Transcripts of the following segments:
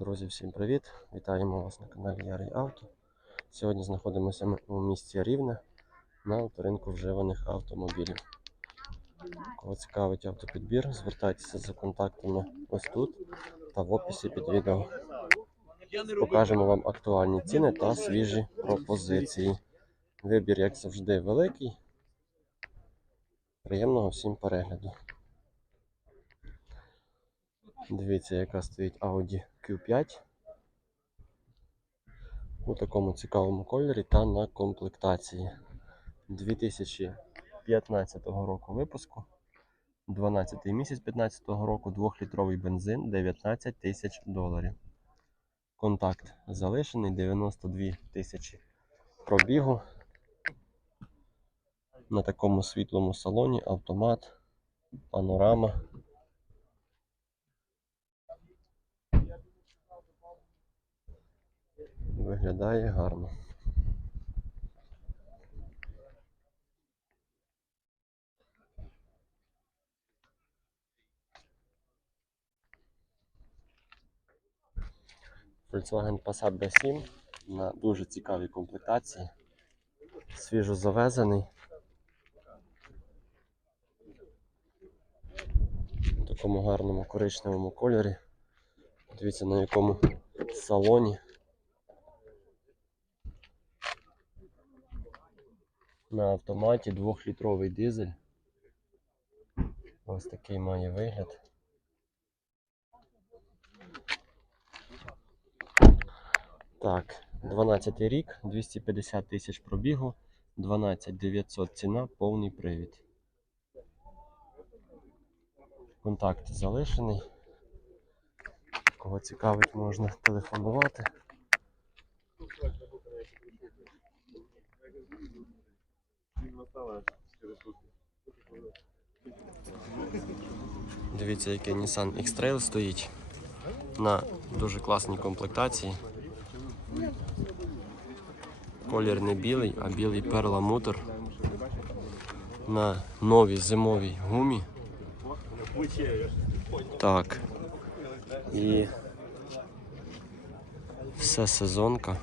Друзі, всім привіт! Вітаємо вас на каналі Ярий Авто. Сьогодні знаходимося ми у місті Рівне на авторинку вживаних автомобілів. Кого цікавить автопідбір, звертайтеся за контактами ось тут та в описі під відео. Покажемо вам актуальні ціни та свіжі пропозиції. Вибір, як завжди, великий. Приємного всім перегляду. Дивіться, яка стоїть Audi Q5 у такому цікавому кольорі та на комплектації 2015 року випуску. 12 місяць 15 року, 2-літровий бензин 19 тисяч доларів. Контакт залишений 92 тисячі пробігу. На такому світлому салоні автомат, панорама. Виглядає гарно. Volkswagen Passat B7 на дуже цікавій комплектації. Свіжо завезений. В такому гарному коричневому кольорі. Дивіться на якому салоні. На автоматі 2-літровий дизель. Ось такий має вигляд. Так, 12 рік, 250 тисяч пробігу, 12 900 ціна, повний привід. Контакт залишений. Кого цікавить, можна телефонувати. Дивіться, який Nissan X-Trail стоїть на дуже класній комплектації. Колір не білий, а білий перламутр на новій зимовій гумі. Так. І все сезонка.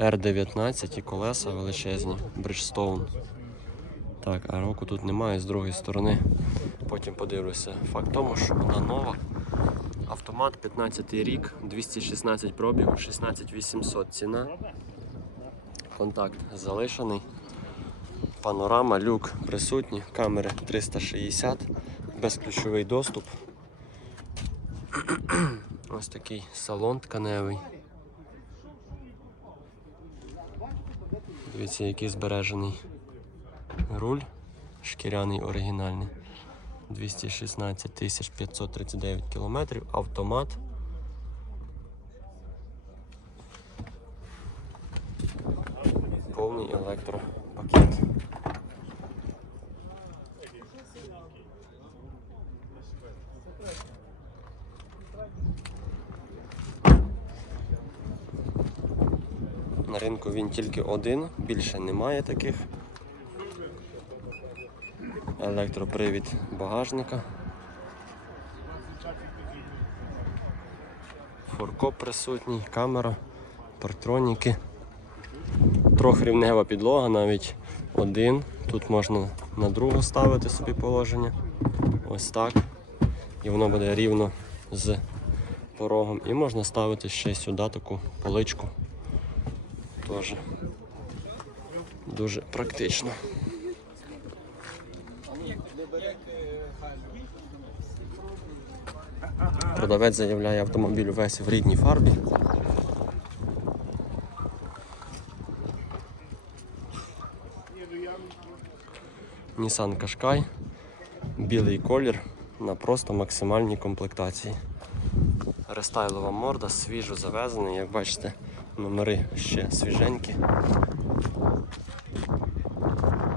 R19 і колеса величезні, Bridgestone. Так, а року тут немає з другої сторони. Потім подивлюся. Факт тому, що вона нова. Автомат 15 рік, 216 пробігу, 16800 ціна. Контакт залишений. Панорама, люк присутні, камери 360, безключовий доступ. Ось такий салон тканевий. Дивіться, який збережений руль шкіряний оригінальний. 216 539 кілометрів, автомат. Повний електропакет. Ринку він тільки один, більше немає таких. Електропривід багажника. Форкоп присутній, камера, партроніки. Трохрівнева підлога, навіть один. Тут можна на другу ставити собі положення. Ось так. І воно буде рівно з порогом. І можна ставити ще сюди таку поличку. Теж дуже практично. Продавець заявляє автомобіль весь в рідній фарбі. Nissan Qashqai, білий колір на просто максимальній комплектації. Рестайлова морда, свіжо завезений, як бачите, номери ще свіженькі.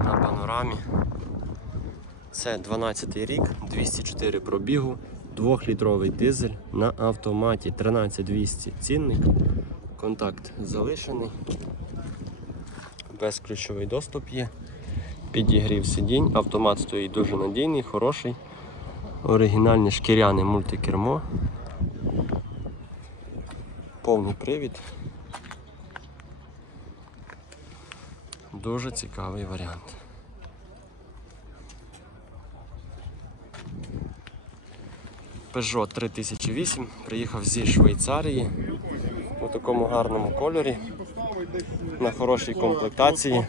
На панорамі. Це 12 рік, 204 пробігу, 2-літровий дизель на автоматі 13200 цінник. Контакт залишений. Безключовий доступ є. Підігрів сидінь. Автомат стоїть дуже надійний, хороший. Оригінальне шкіряне мультикермо. Повний привід. Дуже цікавий варіант. Peugeot 3008 приїхав зі Швейцарії у такому гарному кольорі, на хорошій комплектації.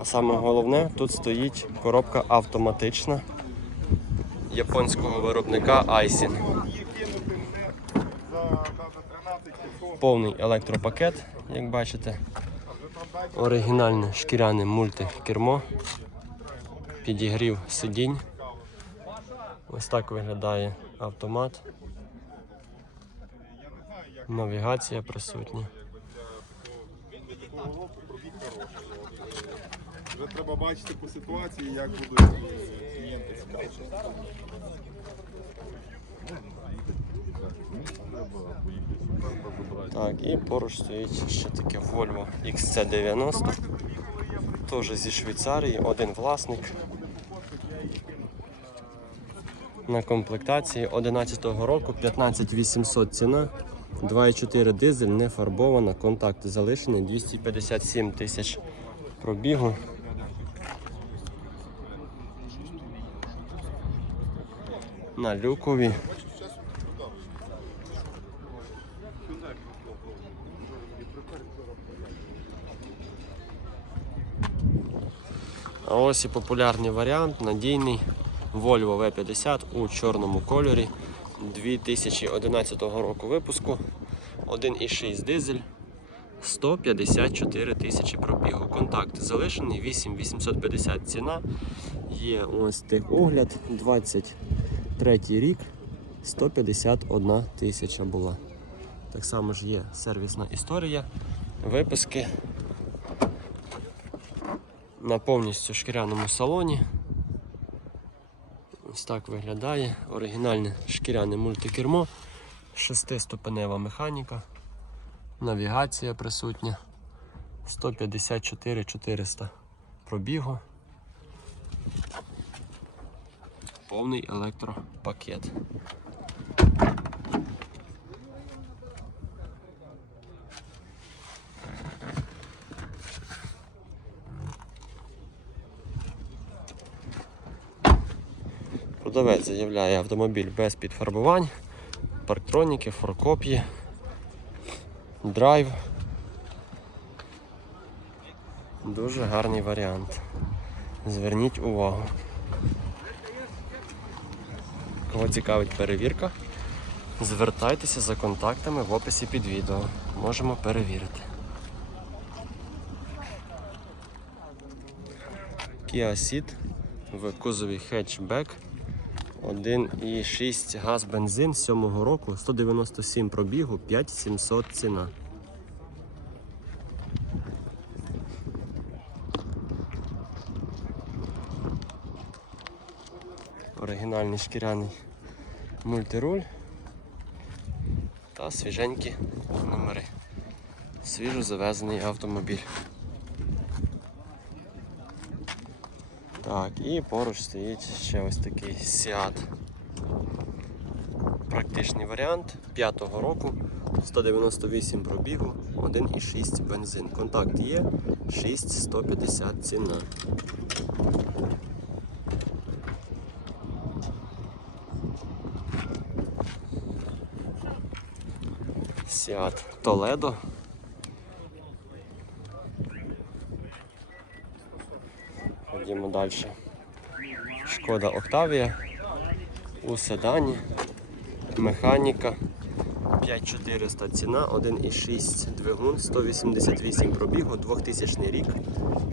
А саме головне, тут стоїть коробка автоматична японського виробника Aisin. Повний електропакет, як бачите. Оригінальне шкіряне мультикермо, підігрів сидінь. Ось так виглядає автомат. Навігація присутня. Вже треба бачити по ситуації, як будуть клієнти скаржити. Так, і поруч стоїть ще таке Volvo XC90. Теж зі Швейцарії, один власник. На комплектації 11-го року 15800 ціна, 2,4 дизель, не фарбована, контакти залишені, 257 тисяч пробігу. На люкові. А ось і популярний варіант, надійний Volvo V50 у чорному кольорі 2011 року випуску. 1,6 дизель, 154 тисячі пробігу. Контакт залишений, 8850 ціна. Є ось техогляд, 23 рік, 151 тисяча була. Так само ж є сервісна історія, виписки на повністю шкіряному салоні. Ось так виглядає. Оригінальне шкіряне мультикермо, шестиступенева механіка, навігація присутня, 154 400 пробігу. Повний електропакет. Продавець заявляє автомобіль без підфарбувань, парктроніки, форкоп'ї, драйв. Дуже гарний варіант. Зверніть увагу. Кого цікавить перевірка, звертайтеся за контактами в описі під відео. Можемо перевірити. Kia Ceed в кузові хетчбек 1,6 газ бензин 7 року, 197 пробігу, 5700 ціна. Оригінальний шкіряний мультируль та свіженькі номери. Свіжо завезений автомобіль. Так, і поруч стоїть ще ось такий Seat. Практичний варіант 5-го року, 198 пробігу, 1,6 бензин. Контакт є, 6150 ціна. Seat Toledo. Ходімо далі. Шкода Октавія у седані, механіка 5400 ціна, 1,6 двигун, 188 пробігу, 2000 рік,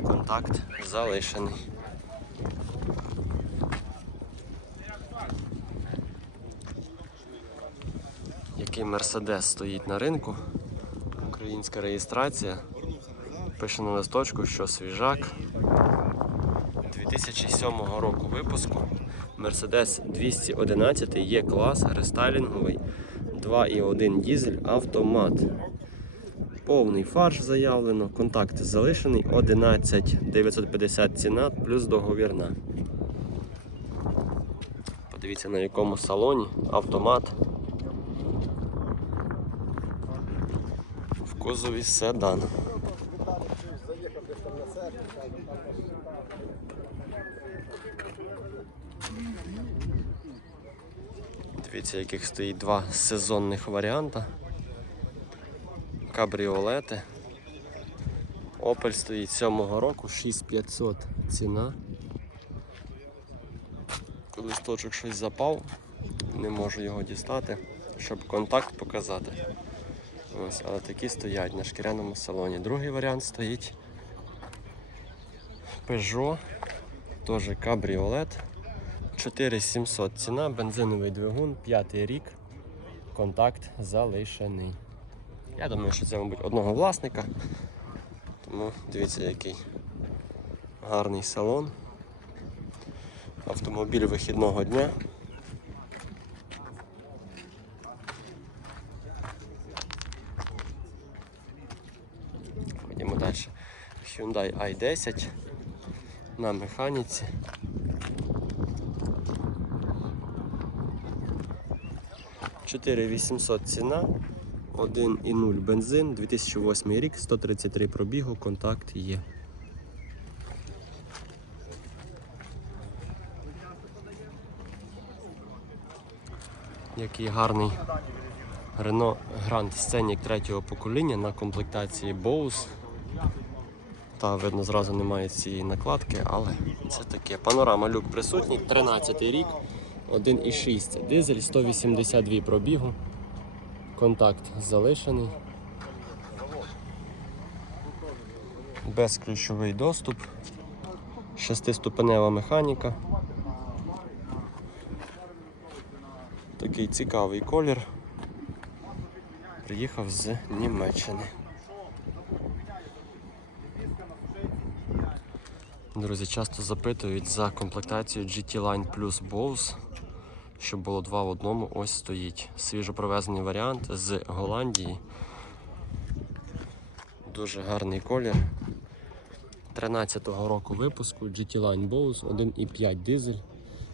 контакт залишений. Який Мерседес стоїть на ринку, українська реєстрація. Пише на листочку, що свіжак 2007 року випуску. Mercedes 211 є клас рестайлінговий 2,1 дізель автомат. Повний фарш заявлено, контакт залишений, 11 950 ціна плюс договірна. Подивіться на якому салоні автомат. В кузові седан. Дивіться, яких стоїть два сезонних варіанта. Кабріолети. Opel стоїть 7-го року, 6500 ціна. Листочок щось запав, не можу його дістати, щоб контакт показати. Ось, але такі стоять на шкіряному салоні. Другий варіант стоїть Peugeot, теж кабріолет. 4700 ціна, бензиновий двигун, п'ятий рік, контакт залишений. Я думаю, що це, мабуть, одного власника. Тому дивіться, який гарний салон. Автомобіль вихідного дня. Ходімо далі. Hyundai i10 на механіці. Чотири 800 ціна, 1,0 бензин, 2008 рік, 133 пробігу, контакт є. Який гарний Renault Grand Scenic третього покоління на комплектації Bose. Та видно, зразу немає цієї накладки, але це таке. Панорама люк присутній, 13 рік, 1,6 дизель, 182 пробігу. Контакт залишений. Безключовий доступ. Шестиступенева механіка. Такий цікавий колір. Приїхав з Німеччини. Друзі, часто запитують за комплектацію GT Line Plus Bose, щоб було два в одному. Ось стоїть. Свіжопровезений варіант з Голландії. Дуже гарний колір. 13-го року випуску GT Line Bose 1,5 дизель,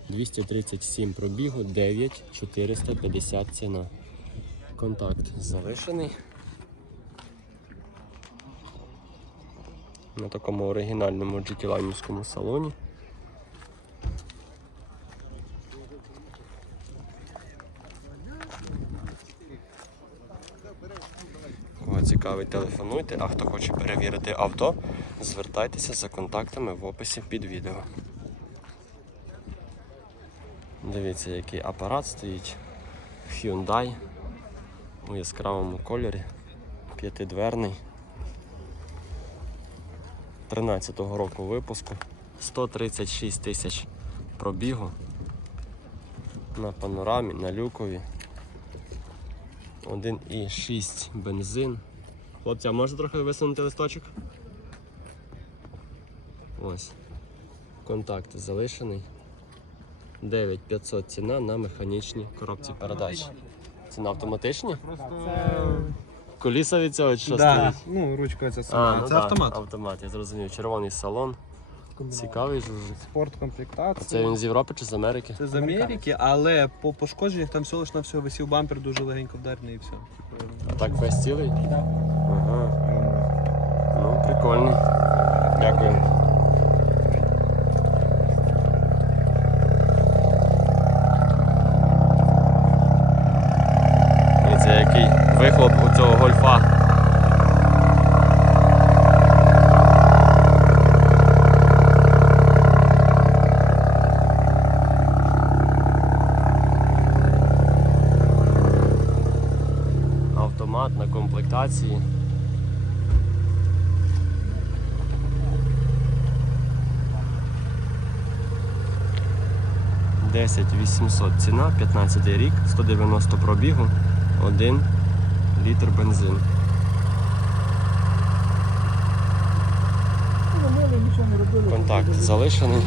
237 пробігу, 9450 ціна. Контакт залишений. На такому оригінальному GT-лайнівському салоні. Кого цікавить, телефонуйте, а хто хоче перевірити авто, звертайтеся за контактами в описі під відео. Дивіться, який апарат стоїть. Hyundai у яскравому кольорі. П'ятидверний. 13-го року випуску. 136 тисяч пробігу. На панорамі, на люкові. 1,6 бензин. Хлопці, а можна трохи висунути листочок? Ось. Контакт залишений. 9500 ціна на механічній коробці передач. Це на автоматичні? Коліса від цього чи що да. стоїть? Ну, ручка ця А, ну це да, автомат. Автомат, я зрозумів. Червоний салон. Цікавий жужик. Спорт. Це він з Європи чи з Америки? Це з Америки, але по пошкодженнях там все лише на все висів бампер дуже легенько вдарений і все. А так весь цілий? Ага. Ну, прикольний. Дякую. Дивіться, який вихлоп у цього гольфа. Автомат на комплектації. Десять 800 ціна, 15 рік, 190 пробігу, 1 літр бензин. Контакт залишений.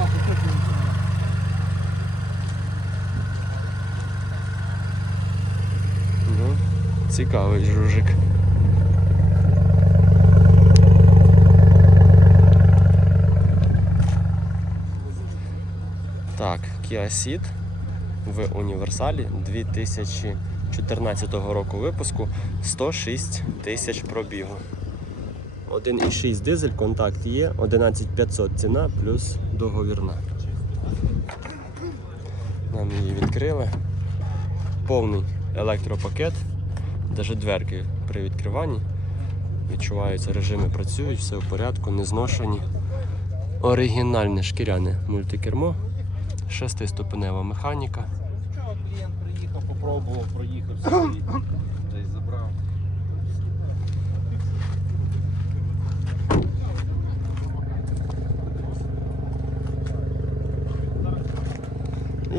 Ну, цікавий жужик. Так, Ceed в універсалі 2014 року випуску 106 тисяч пробігу. 1,6 дизель, контакт є, 11500 ціна плюс договірна. Нам її відкрили. Повний електропакет, навіть дверки при відкриванні. Відчуваються, режими працюють, все в порядку, не зношені. Оригінальне шкіряне мультикермо, шестиступенева механіка. Чого клієнт приїхав, попробував, проїхав собі, десь забрав.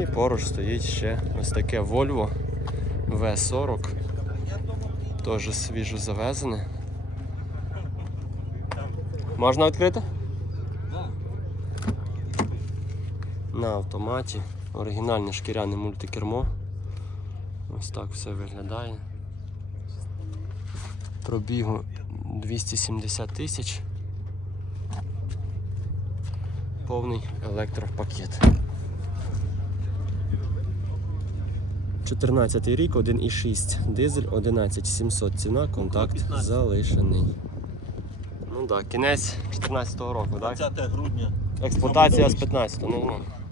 І поруч стоїть ще ось таке Volvo V40. Теж свіжо завезене. Можна відкрити? На автоматі. Оригінальне шкіряне мультикермо. Ось так все виглядає. Пробігу 270 тисяч. Повний електропакет. 14 рік, 1,6 дизель, 11700 ціна, контакт залишений. Ну так, кінець 14 року, так? 20 грудня. Експлуатація з 15, ну ну.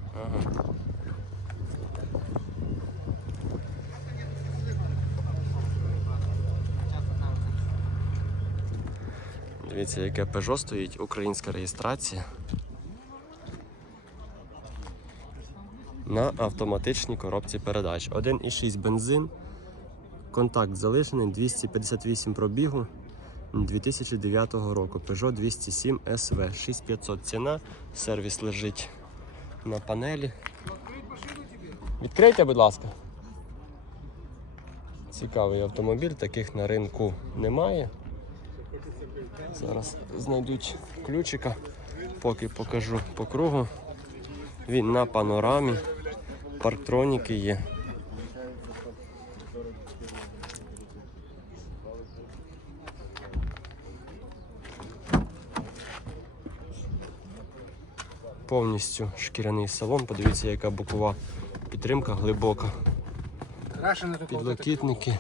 Дивіться, яке Peugeot стоїть, українська реєстрація. На автоматичній коробці передач. 1,6 бензин. Контакт залишений, 258 пробігу 2009 року. Peugeot 207 SV. 6500 ціна. Сервіс лежить на панелі. Відкрийте, будь ласка. Цікавий автомобіль, таких на ринку немає. Зараз знайдуть ключика, поки покажу по кругу. Він на панорамі, парктроніки є. Повністю шкіряний салон. Подивіться, яка бокова підтримка глибока. Крашене. Підлокітники.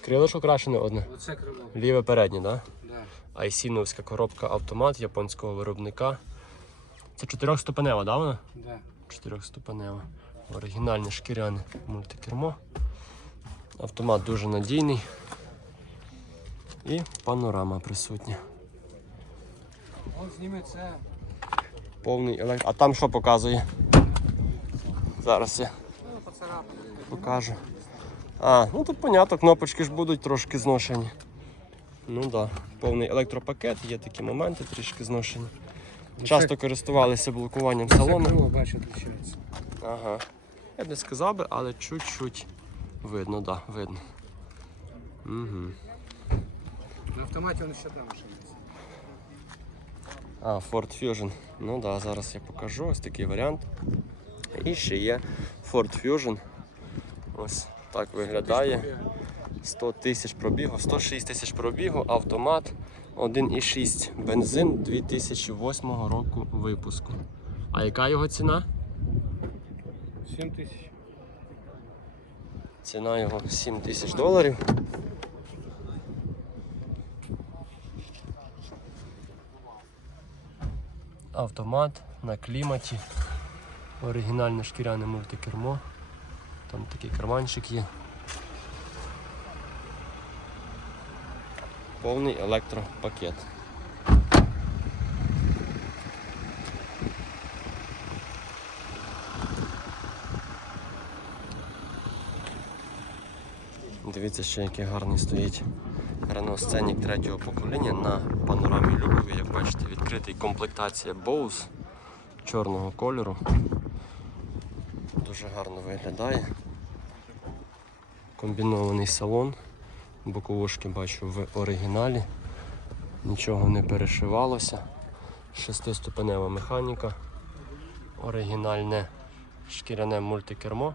Крилишко крашене одне. Оце крило. Ліве переднє, так? Да? Да. Айсіновська коробка автомат японського виробника. Це чотирьохступенева, да, вона? Да. Чотирьохступенева. Оригінальне шкіряне мультикермо. Автомат дуже надійний. І панорама присутня. Он зніме це. Повний електро. А там що показує? Зараз я Ну, покажу. А, ну тут понятно, кнопочки ж будуть трошки зношені. Ну так, да. повний електропакет, є такі моменти трішки зношені. Часто користувалися блокуванням салону. бачу, відрізняється. Ага. Я б не сказав би, але чуть-чуть видно, так, да, видно. Угу. На автоматі він ще там машинається. А, Ford Fusion. Ну да, зараз я покажу ось такий варіант. І ще є Ford Fusion. Ось так виглядає. 100 тисяч пробігу, 106 тисяч пробігу, автомат 1,6 бензин 2008 року випуску. А яка його ціна? 7 тисяч. Ціна його 7 тисяч доларів. Автомат на кліматі. Оригінальне шкіряне мультикермо. Там такий карманчик є. Повний електропакет. Дивіться, ще який гарний стоїть Renault Scenic третього покоління на панорамі люкові, як бачите, відкритий комплектація Bose чорного кольору. Дуже гарно виглядає. Комбінований салон. Боковушки бачу в оригіналі. Нічого не перешивалося. Шестиступенева механіка. Оригінальне шкіряне мультикермо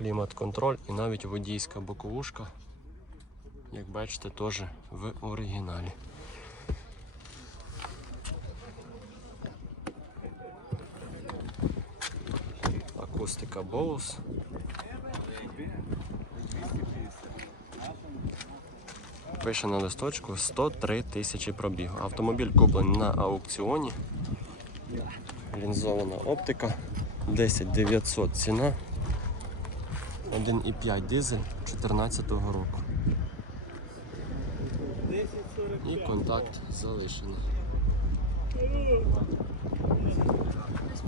клімат-контроль і навіть водійська боковушка, як бачите, теж в оригіналі. Акустика Bose. пише на листочку 103 тисячі пробігу. Автомобіль куплений на аукціоні. Лінзована оптика. 10 900 ціна. 1,5 дизель 2014 року. І контакт залишений.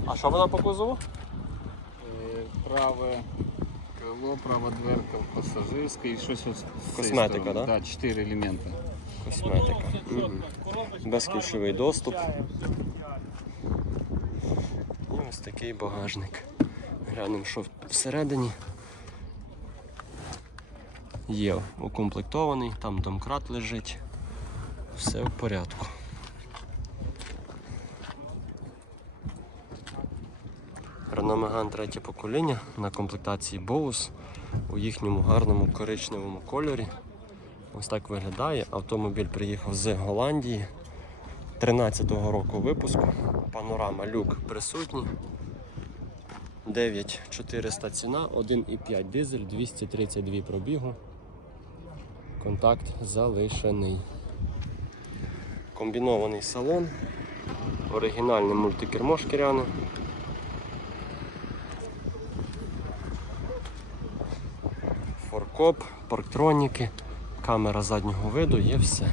А що вона по кузову? Е, Праве крило, права дверка пасажирська і щось ось з Косметика, сторони. да? Да, чотири елементи. Косметика. Мгм. Безключовий доступ. І ось такий багажник. Глянемо, що всередині. Є укомплектований, там домкрат лежить. Все в порядку. Renault Megane третє покоління на комплектації Bose у їхньому гарному коричневому кольорі. Ось так виглядає. Автомобіль приїхав з Голландії 13-го року випуску. Панорама люк присутній. 9400 ціна, 1,5 дизель, 232 пробігу. Контакт залишений. Комбінований салон. Оригінальне мультикермо шкіряне. Форкоп, парктроніки, камера заднього виду, є все.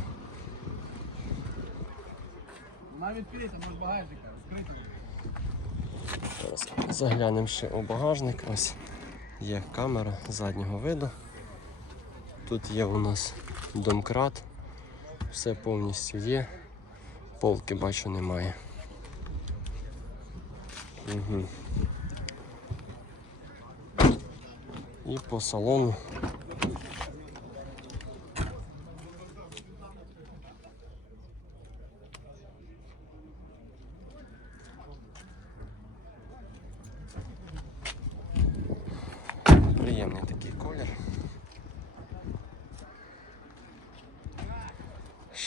Навіть відкрита, може багажника, розкрити. Зараз заглянемо ще у багажник. Ось є камера заднього виду. Тут є у нас домкрат, все повністю є. Полки бачу немає. Угу. І по салону. Приємний такий колір.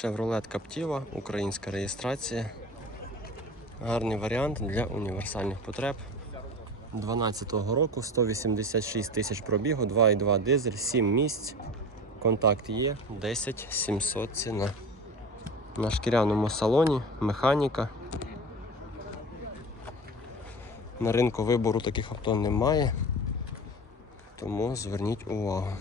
Chevrolet Captiva, українська реєстрація. Гарний варіант для універсальних потреб. 12-го року 186 тисяч пробігу, 2,2 дизель, 7 місць. Контакт є, 10 700 ціна. На шкіряному салоні, механіка. На ринку вибору таких авто немає. Тому зверніть увагу.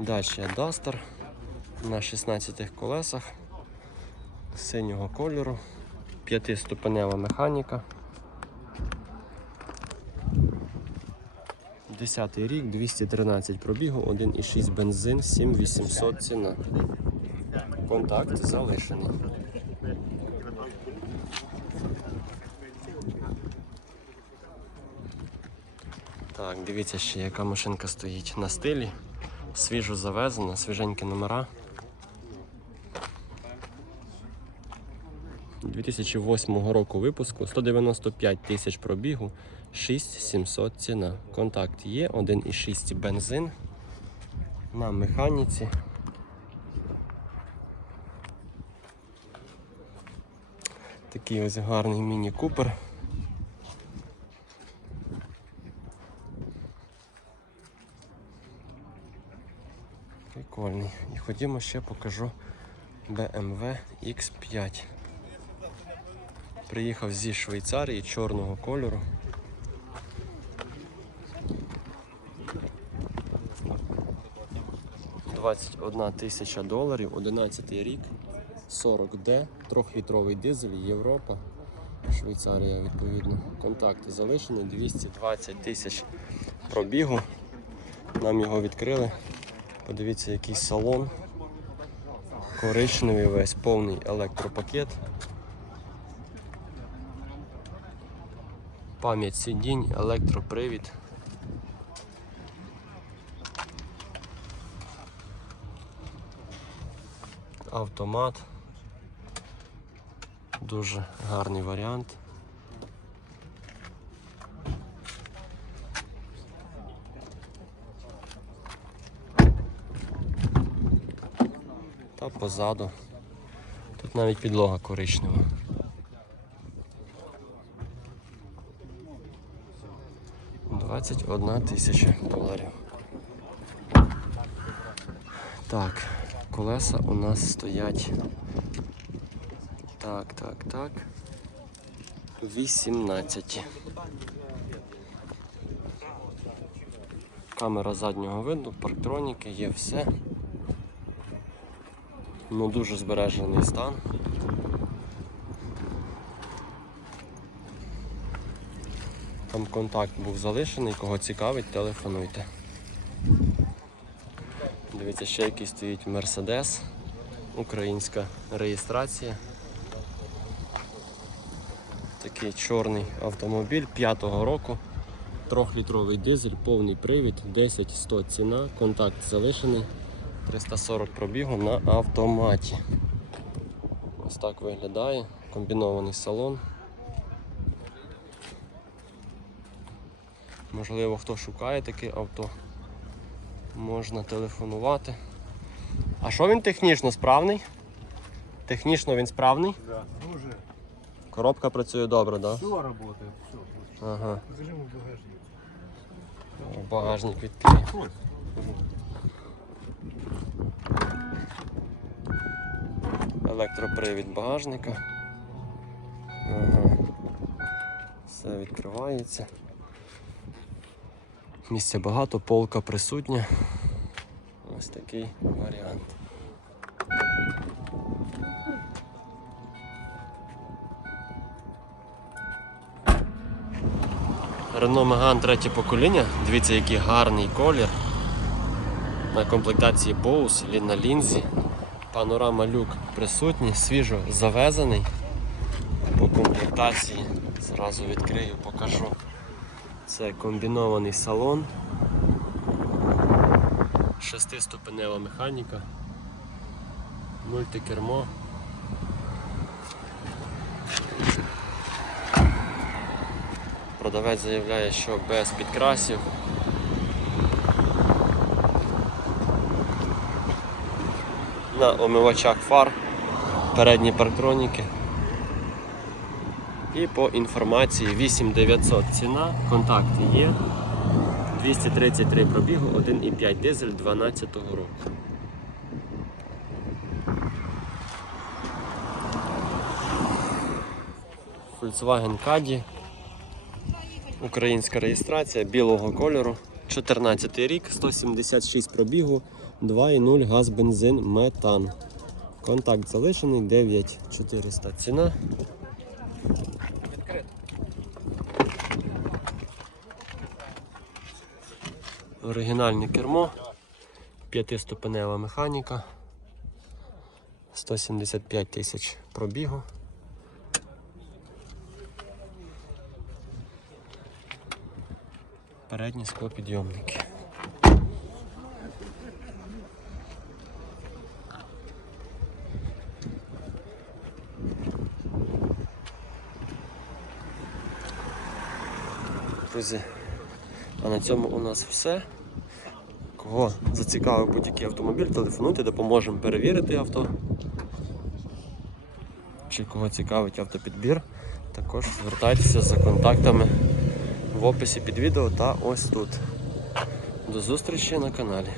Далі Duster на 16 колесах синього кольору, п'ятиступенева механіка. 10 рік, 213 пробігу, 1,6 бензин, 7800 ціна. Контакт залишений. Так, дивіться ще, яка машинка стоїть на стилі. Свіжо завезена, свіженькі номера. 2008 року випуску, 195 тисяч пробігу, 6700 ціна. Контакт є, 1,6 бензин на механіці. Такий ось гарний міні-купер. Прикольний. І ходімо ще покажу BMW X5. Приїхав зі Швейцарії чорного кольору. Двадцять одна тисяча доларів, 11 рік, 40D, трьохлітровий дизель, Європа, Швейцарія відповідно. Контакти залишені, 220 тисяч пробігу. Нам його відкрили. Подивіться, який салон. Коричневий весь повний електропакет. Пам'ять сидінь, електропривід. Автомат. Дуже гарний варіант. Позаду. Тут навіть підлога коричнева. 21 тисяча доларів. Так, колеса у нас стоять. Так, так, так. 18. Камера заднього виду, парктроніки, є все. Ну дуже збережений стан. Там контакт був залишений, кого цікавить, телефонуйте. Дивіться, ще який стоїть Мерседес, українська реєстрація. Такий чорний автомобіль 5-го року. Трьохлітровий дизель, повний привід, 10-100 ціна, контакт залишений, 340 пробігу на автоматі. Ось так виглядає, комбінований салон. Можливо, хто шукає таке авто, можна телефонувати. А що він технічно справний? Технічно він справний? Да. Дуже. Коробка працює добре, так? Да? Все работает, все. Ага. Покажи ему багажник. Багажник відкрий. Електропривід багажника. Ага. Все відкривається. Місця багато, полка присутня. Ось такий варіант. Renault Megane третє покоління. Дивіться, який гарний колір. На комплектації Bose, на лінзі. Панорама люк присутній, свіжо завезений. По комплектації зразу відкрию, покажу. Це комбінований салон. Шестиступенева механіка. Мультикермо. Продавець заявляє, що без підкрасів. На омивачах фар, передні парктроніки. І по інформації 8900 ціна, контакти є. 233 пробігу, 1,5 дизель 12 року. Volkswagen Caddy. Українська реєстрація білого кольору. 14 рік, 176 пробігу, 2,0 газ, бензин, метан. Контакт залишений, 9400 ціна. Оригінальне кермо, п'ятиступенева механіка, 175 тисяч пробігу. Передні склопідйомники. Друзі, а на цьому у нас все. Кого зацікавив будь-який автомобіль, телефонуйте, допоможемо перевірити авто. Чи кого цікавить автопідбір, також звертайтеся за контактами в описі під відео та ось тут. До зустрічі на каналі.